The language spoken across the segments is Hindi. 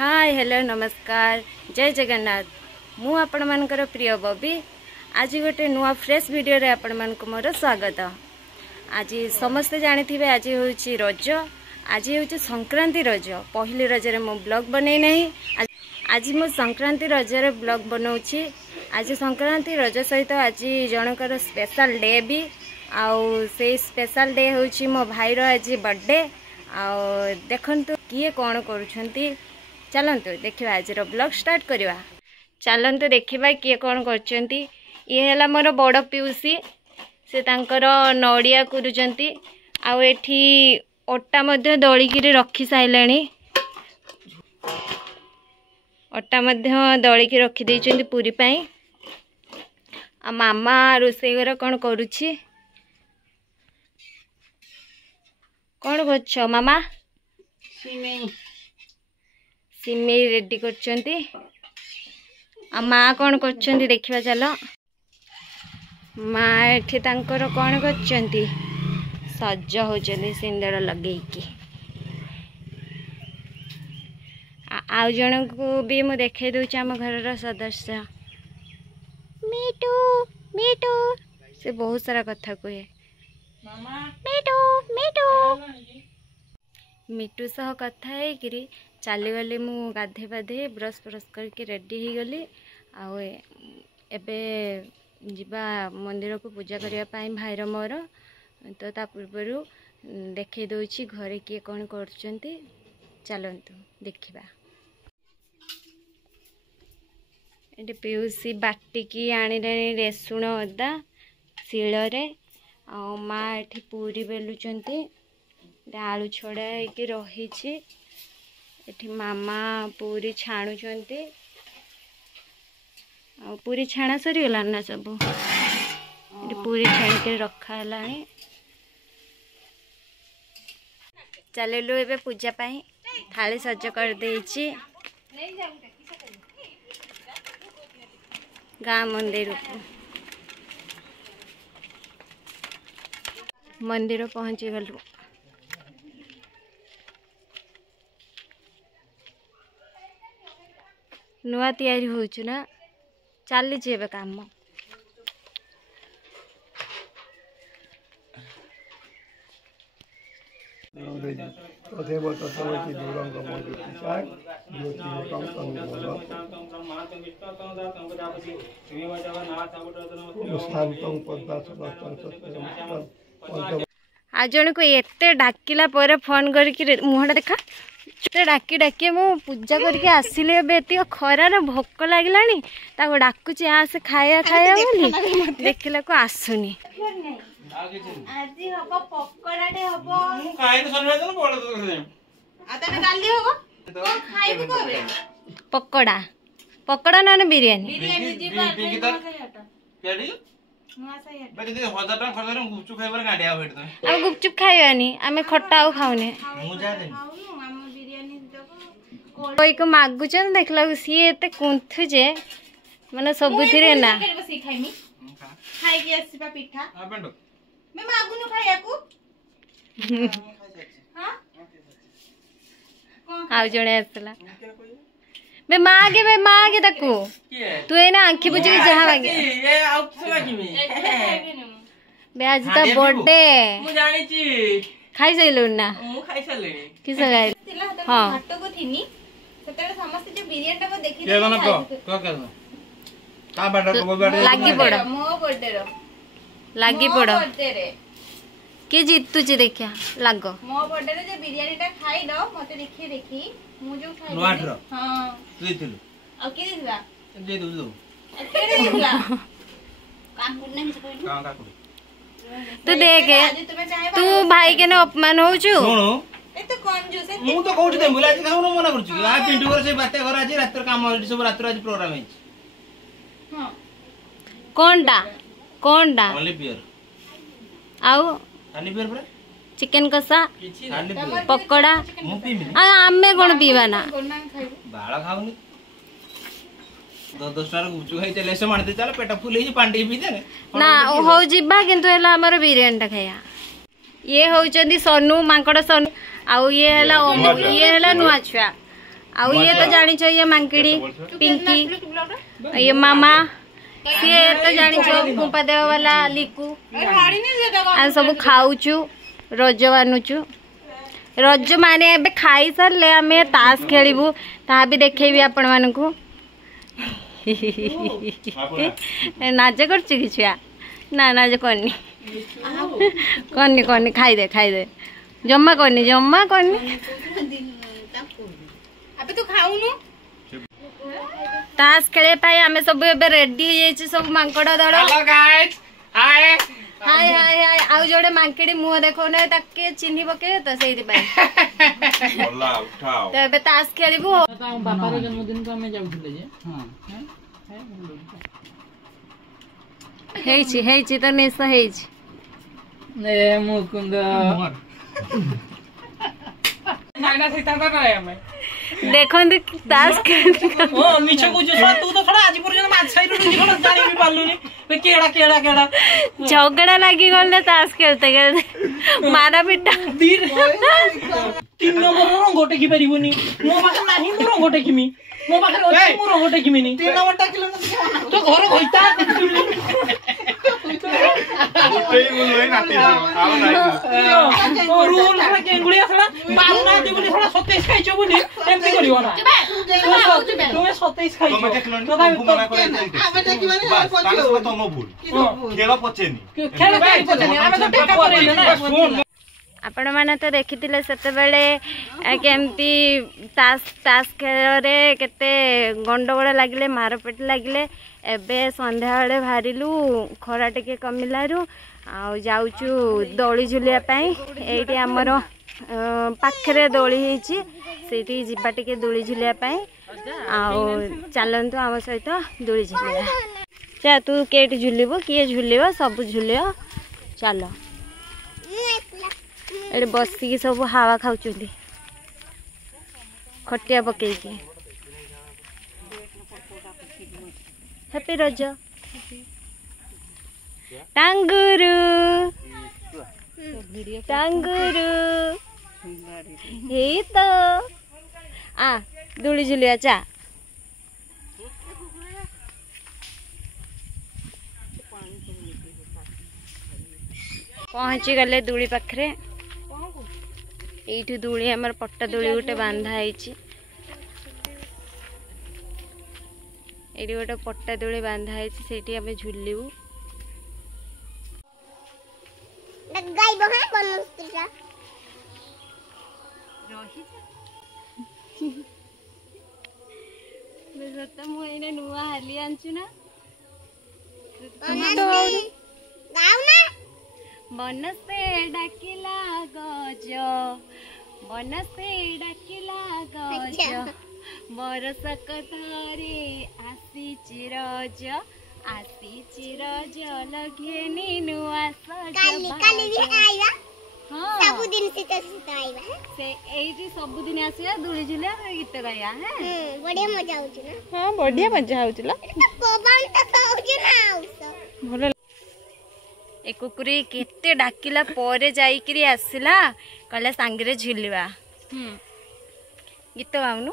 हाय हेलो नमस्कार जय जगन्नाथ मु आपण मानकर प्रिय बबी आज गोटे नुआ फ्रेश वीडियो रे आपण मानक मोर स्वागत। आज समस्ते जानी थे आज हूँ रज आज हूँ संक्रांति रज पहली रजरे मो ब्लॉग बनै नहीं आज मो संक्रांति रजरे ब्लॉग बनाऊँगी। आज संक्रांति रज सहित आज जनकर स्पेशल डे भी आउ से स्पेशल डे हूँ मो भाईर आज बर्थडे आउ देखंतु किए कौन करुछंती चलतु देखा आज ब्लॉग स्टार्ट करवा चलतु देखा किए कौन करछंती। ये है मोर बड़ पिउसी से तांकर नड़िया कुरुचंती आउ एठी अटा मध्य दलिकी रखी साइलानी अटा मध्य दलिकी रखी देइचंती पूरी पाई आ मामा रोषेई घर कौन करुछि कौन करछ मामा सिमेई रेडी करछंती आ माँ कौन करछंती देखिबा चलो माँ एठी तांकर कौन करछंती सज होचंती सिंदूर लगेकी आउ जन को भी मु देखे दूची आम घर सदस्य मीटू मीटू से बहुत सारा कथा कहे मीटू मीटू मिटू सह कथा है चली गली मु गाधे पाधे ब्रश ब्रश करके रेडी हो गली आबे जीवा मंदिर को पूजा करने भाईर मोर तो ता पूर्वर देखे दूची घरे किए कौन करछंती चलतु देखा ये पीयूसी बाटिकी आनिले रेसुण अदा शिଳରେ आ माँ एठी पूरी बेलुचंती आलू छड़ा होगी रही एठी मामा पूरी छाणुचंती आ पूरी छाणा सरीगला ना सब ये पूरी छाणी रखा है चलू ए पूजा पाई थाली सज कर देइछि गाँ मंदिर को मंदिर पहुँची गलु नुआ तैयारी होचु ना चली जेबे काम आज जन को एते डाकिला पर फोन करके मुहटा देखा डाकी डाकी मु पूजा करके आसिले एत खरार भोक लगे डाकुची आसे खाया खाया बोली देखला को आसुनी पकोड़ा पकोड़ा ना बिरयानी गुपचुप खाइबानी आमे खट्टा खाऊने कोई को मागुचन देखला सी एते कुंथुजे माने सबुथिरे ना खाई के आसीबा पिठा मैं मागुनु खाया को हां आउ जणे आसला बे मागे तकू तू ए ना आंखी बुझे जहां मागे ए आउ मागी में बे आज ता बर्थडे मु जानि छी खाई सैलो ना मु खाई सले किस गाय हां हट्ट को थिनी सेतरे समस्त जो बिरियानी को देखि के ना को का बर्थडे को बर्थडे लागी पड़ मो बर्थडे रो लागी पड़ बर्थडे रे के जीतु छी देखिया लागो मो बर्थडे रे जे बिरियानी ता खाई लो मते देखी मु जो खाई नोट रो हां दिथिलु आ के दिला दे दु के दिला काकुड़ ने का काकुड़ तू देखे तू भाई के ना अपमान होचु सुनो ए तो कंजूस है मु तो कोठी दे बुला जी खाऊ न मना करछु आ पिंटू घर से बाते घर आज रात काम सब रात आज प्रोग्राम है हां कोनडा ओनली बियर आउ ओनली बियर पर चिकन कसा पकोड़ा आमे कौन पीवा ना बाला खाऊनी 10 टार गुचु खाई चले से मानते चल पेट फुल ही पांडी पी दे ना हो जिबा किंतु एला हमर बिरयानी टा खाया ये होचंदी सोनू मांकड़ सोनू आउ ये हला नुआ छुआ आउ ये तो जानी ये मांकिड़ी पिंकी ये मामा सी तो जानी कुंपा देव वाला लिकू आ सब खाऊचु रज मानुचु रज माने एबे खाई सारे आम ताश खेलू ता भी देखेबी आपण मानकू नाच कर छुआ ना नाच करनी करनी करनी खाईदे जम्मा करनी अबे तो खाऊनु ताश खेले पाई आमे सब एबे रेडी हो जाइछि सब मांकड़ दड़ हेलो गाइस हाय हाय हाय हाय आउ जोडे मांकड़ी मुंह देखो ने ताके चिन्ही पके तो सेहि पाई बोला उठाओ तो एबे ताश खेलिबो बापा रो जन्मदिन को हमें जाउथले जे हां हेइछि तो नेस हेइछि ए मुकुंद नाइना सीता तो रे हमें देखो ताश ओ मिछ को जो तू तो थोड़ा आज पर्यंत माछ साइड रो जीवन जानि भी पालुनी बे केड़ा झगड़ा लागी गले ताश खेलते खेलते मारा पिटा धीर 3 नंबर रंग टेकी परिबोनी मो पाखे नाही मो रंग टेकीमी मो पाखे अछि मो रंग टेकीमी नी 3 नंबर टाकिलो न तो घर होइता उठेई बोलवे नाती आव नाही रूल हला केंगुळिया थोड़ा मारना दी बोली थोड़ा 27 खाइछो बोली एमती करियो ना तुमे 27 खाइछो तो मना करे आबे टेकी माने पछियो तम भूल खेल पछेनी आमे तो टेका करेले ना सुन आपण माने तो देखिथिले सेते बेले केमती ताश खेल रे केते गंडगोल लागिले मारपेट लागिले एबे संध्या बेले भारिलु खरा टिके कमिलारु आ जाउचु दोली झुलिया पाई एठी हमर पाखरे दोली हेची सेठी जिबा टिके दोली झुलिया पाई आ चलंतु आम सहित दोली झुलिया चा तू केट झुलिबो किए झुलिबो सब झुलियो चलो एडे बसिकी सब हावा खाउचुंदी खटिया पकेकी हैप्पी रज टांगुरु टांगुरु हे तो आ दुली झुलिया चा पहुँची गले दूली पाखरे एठी दूली हमर पट्टा दूली गोटे बांधा है एटी गोटे पट्टा दूली बांधा है सेठी आमे झुलिबू नुआ हाली आंचु ना बनसे डाकिला गज बनसे डाकिला गज बरसक धरे आसी चिरज लगेनी नुआ सज काली भी आइबा हां सब दिन सीता आइबा से एठी सब दिन आसीबा दुली झुलिया गीत गाया है बढ़िया मजा आउछ ना हां बढ़िया मजा आउछला पवन त खाउछ ना भलो ए कुकुरी केते डाकिला परे जाईकरी आसिला कहला सांगरे झुलिबा गीत गाउनु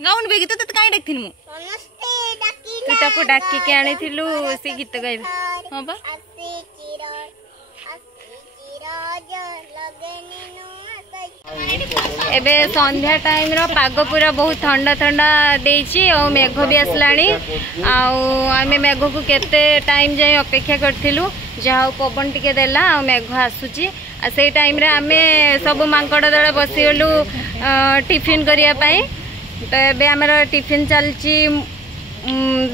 गाउन बे गीत त काई देखथिन मु नमस्ते डाकिला तू ताको डाकी के आनी थिलु से गीत गाइबा हां बा आसी चिरज लगेनी नुआ एबे संध्या टाइम रो पाग पूरा बहुत ठंडा ठंडा देछि और मेघ भी आसलानी आमे मेघ को केते टाइम जाय अपेक्षा करथिलु जहा पवन टिके देला आ मेघ आसुची आ से टाइम रे आमे सब मांकड़ दळ बसी गलु टिफिन करिया पाई तो एबे हमर टिफिन चलची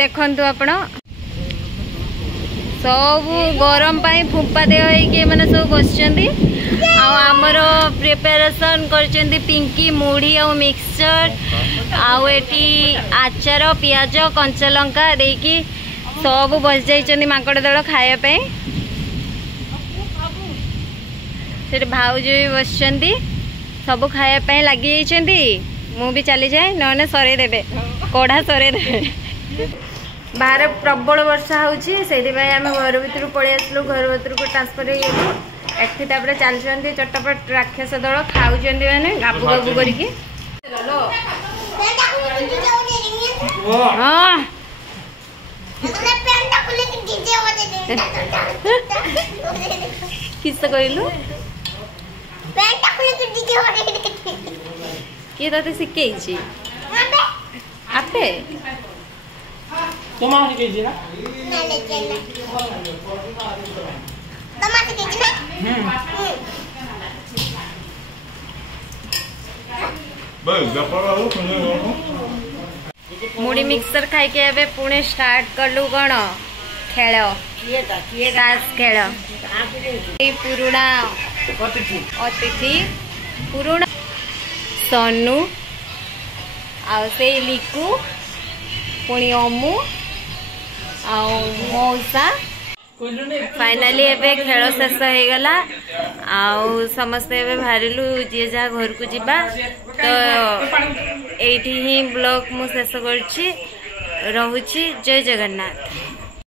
देखंतु आपण सब गरम पाई फुंपा दे के माने सब बसचंदी आमर प्रिपरेशन करचंदी पिंकी मुढ़ी और मिक्सचर आउ एटी आचार पियाज कंचा लंका देकी सब बस जाइचंदी मांकड़ दल खाया पे से भाउज भी बसचंदी सब खाया पे लगी जाइचंदी मु भी चली जाए नने सरे देबे कोढ़ा सरे देबे बाहर प्रबल वर्षा होची सेति भाई आमे घर भीतर पळे आसलु घर भीतर को ट्रांसफर होइगलु एठी तापरे चलचंदी चटपट राक्षस दल खाउचंदी माने गाबु गाबु करिके किस कहलु किए ते शिखई आपे मुड़ी मिक्सर खाई के एबे पुणे स्टार्ट करलु कौन खेल ताश खेल पुरुणा अतिथि पुरुणा सोनू आ से लिकू पुणी अमू आ मौसा फाइनाली एबे खेल शेष हो गला आउ समस्ते एबे बाहरिलु जे जा घर को जीवा तो एठी ही ब्लॉग मु शेष करछि रहुछि जय जगन्नाथ।